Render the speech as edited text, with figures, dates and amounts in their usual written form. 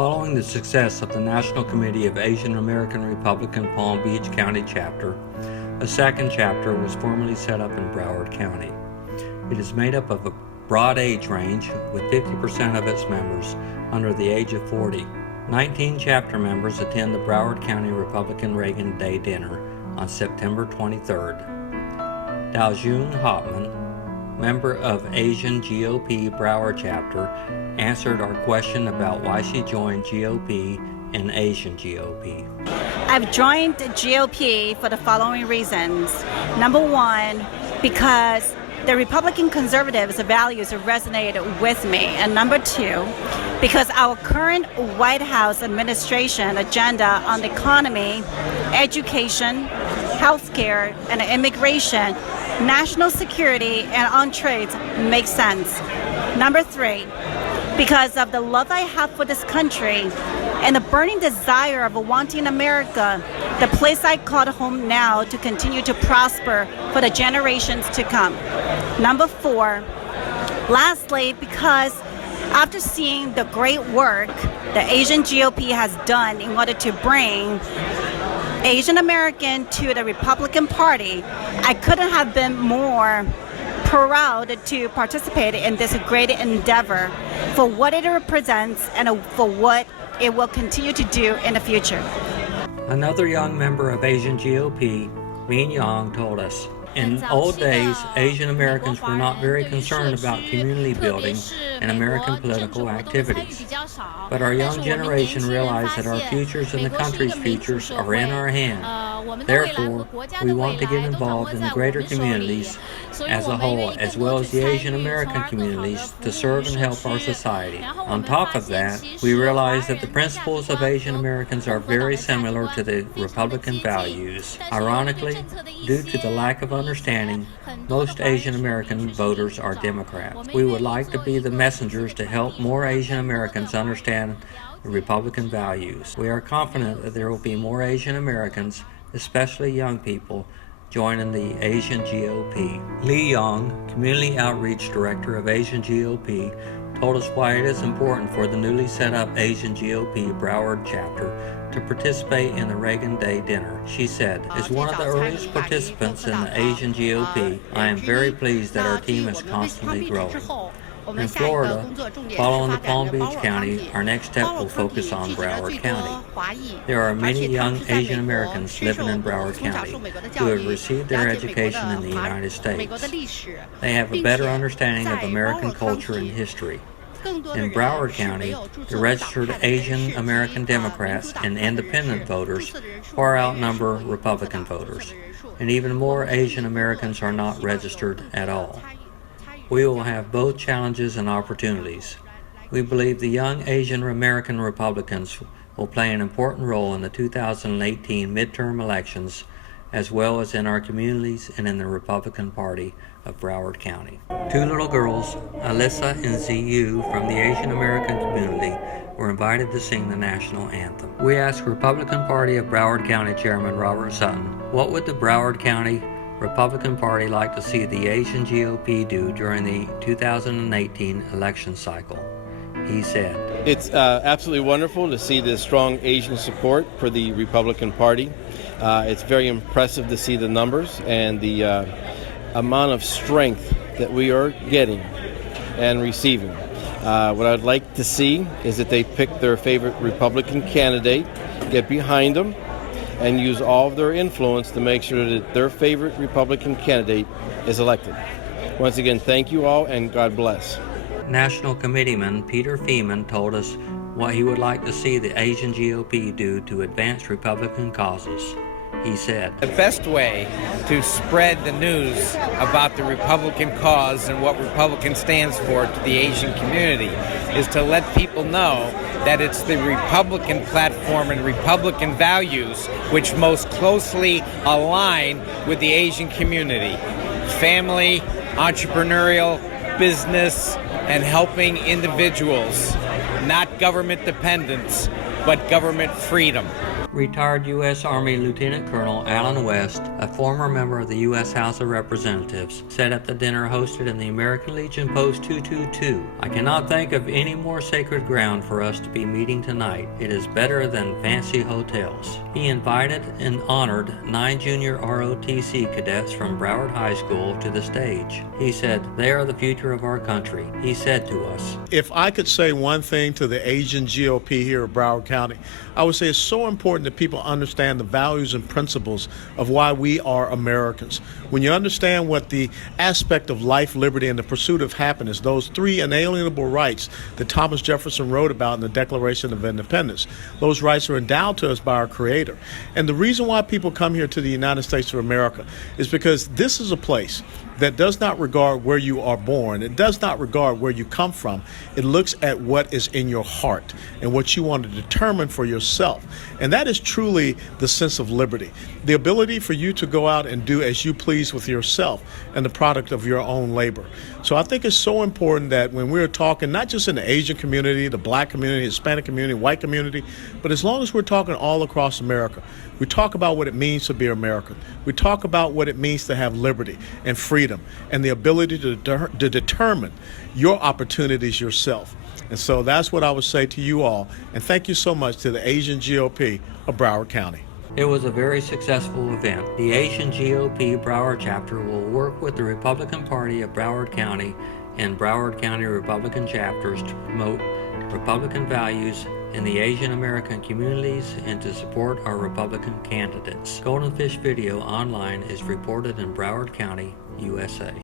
Following the success of the National Committee of Asian American Republican Palm Beach County Chapter, a second chapter was formally set up in Broward County. It is made up of a broad age range, with 50% of its members under the age of 40. 19 chapter members attend the Broward County Republican Reagan Day Dinner on September 23rd. Daljun Hopman, member of Asian.GOP Broward chapter, answered our question about why she joined GOP and Asian.GOP. I've joined GOP for the following reasons. Number one, because the Republican conservatives' values resonated with me. And number two, because our current White House administration agenda on the economy, education, healthcare, and immigration, national security, and on trade makes sense. Number three, because of the love I have for this country and the burning desire of wanting America, the place I call home now, to continue to prosper for the generations to come. Number four, lastly, because after seeing the great work the Asian GOP has done in order to bring Asian American to the Republican Party, I couldn't have been more proud to participate in this great endeavor for what it represents and for what it will continue to do in the future. Another young member of Asian GOP, Min Yang, told us, in old days, Asian Americans were not very concerned about community building and American political activities. But our young generation realized that our futures and the country's futures are in our hands. Therefore, we want to get involved in the greater communities as a whole, as well as the Asian American communities, to serve and help our society. On top of that, we realize that the principles of Asian Americans are very similar to the Republican values. Ironically, due to the lack of understanding, most Asian American voters are Democrats. We would like to be the messengers to help more Asian Americans understand the Republican values. We are confident that there will be more Asian Americans, especially young people, joining the Asian GOP. Lee Young, Community Outreach Director of Asian GOP, told us why it is important for the newly set up Asian GOP Broward chapter to participate in the Reagan Day Dinner. She said, as one of the earliest participants in the Asian GOP, I am very pleased that our team is constantly growing. In Florida, following the Palm Beach County, our next step will focus on Broward County. There are many young Asian Americans living in Broward County who have received their education in the United States. They have a better understanding of American culture and history. In Broward County, the registered Asian American Democrats and independent voters far outnumber Republican voters, and even more Asian Americans are not registered at all. We will have both challenges and opportunities. We believe the young Asian American Republicans will play an important role in the 2018 midterm elections, as well as in our communities and in the Republican Party of Broward County. Two little girls, Alyssa and Ziyu, from the Asian American community, were invited to sing the national anthem. We asked Republican Party of Broward County Chairman Robert Sutton, what would the Broward County Republican Party like to see the Asian GOP do during the 2018 election cycle? He said, it's absolutely wonderful to see the strong Asian support for the Republican Party. It's very impressive to see the numbers and the amount of strength that we are getting and receiving. What I'd like to see is that they pick their favorite Republican candidate, get behind them, and use all of their influence to make sure that their favorite Republican candidate is elected. Once again, thank you all, and God bless. National Committeeman Peter Feeman told us what he would like to see the Asian GOP do to advance Republican causes. He said, the best way to spread the news about the Republican cause and what Republican stands for to the Asian community is to let people know that it's the Republican platform and Republican values which most closely align with the Asian community. Family, entrepreneurial, business, and helping individuals, not government dependence, but government freedom. Retired U.S. Army Lieutenant Colonel Alan West, a former member of the U.S. House of Representatives, said at the dinner hosted in the American Legion Post 222, "I cannot think of any more sacred ground for us to be meeting tonight. It is better than fancy hotels." He invited and honored 9 junior ROTC cadets from Broward High School to the stage. He said, "They are the future of our country." He said to us, "If I could say one thing to the Asian GOP here of Broward County, I would say it's so important that people understand the values and principles of why we are Americans. When you understand what the aspect of life, liberty, and the pursuit of happiness, those 3 inalienable rights that Thomas Jefferson wrote about in the Declaration of Independence, those rights are endowed to us by our Creator. And the reason why people come here to the United States of America is because this is a place that does not regard where you are born. It does not regard where you come from. It looks at what is in your heart and what you want to determine for yourself. And that is truly the sense of liberty. The ability for you to go out and do as you please with yourself and the product of your own labor. So I think it's so important that when we're talking, not just in the Asian community, the Black community, Hispanic community, white community, but as long as we're talking all across America, we talk about what it means to be American. We talk about what it means to have liberty and freedom and the ability to determine your opportunities yourself. And so that's what I would say to you all. And thank you so much to the Asian GOP of Broward County. It was a very successful event. The Asian GOP Broward chapter will work with the Republican Party of Broward County and Broward County Republican chapters to promote Republican values in the Asian American communities and to support our Republican candidates. Golden Fish Video Online is reported in Broward County, USA.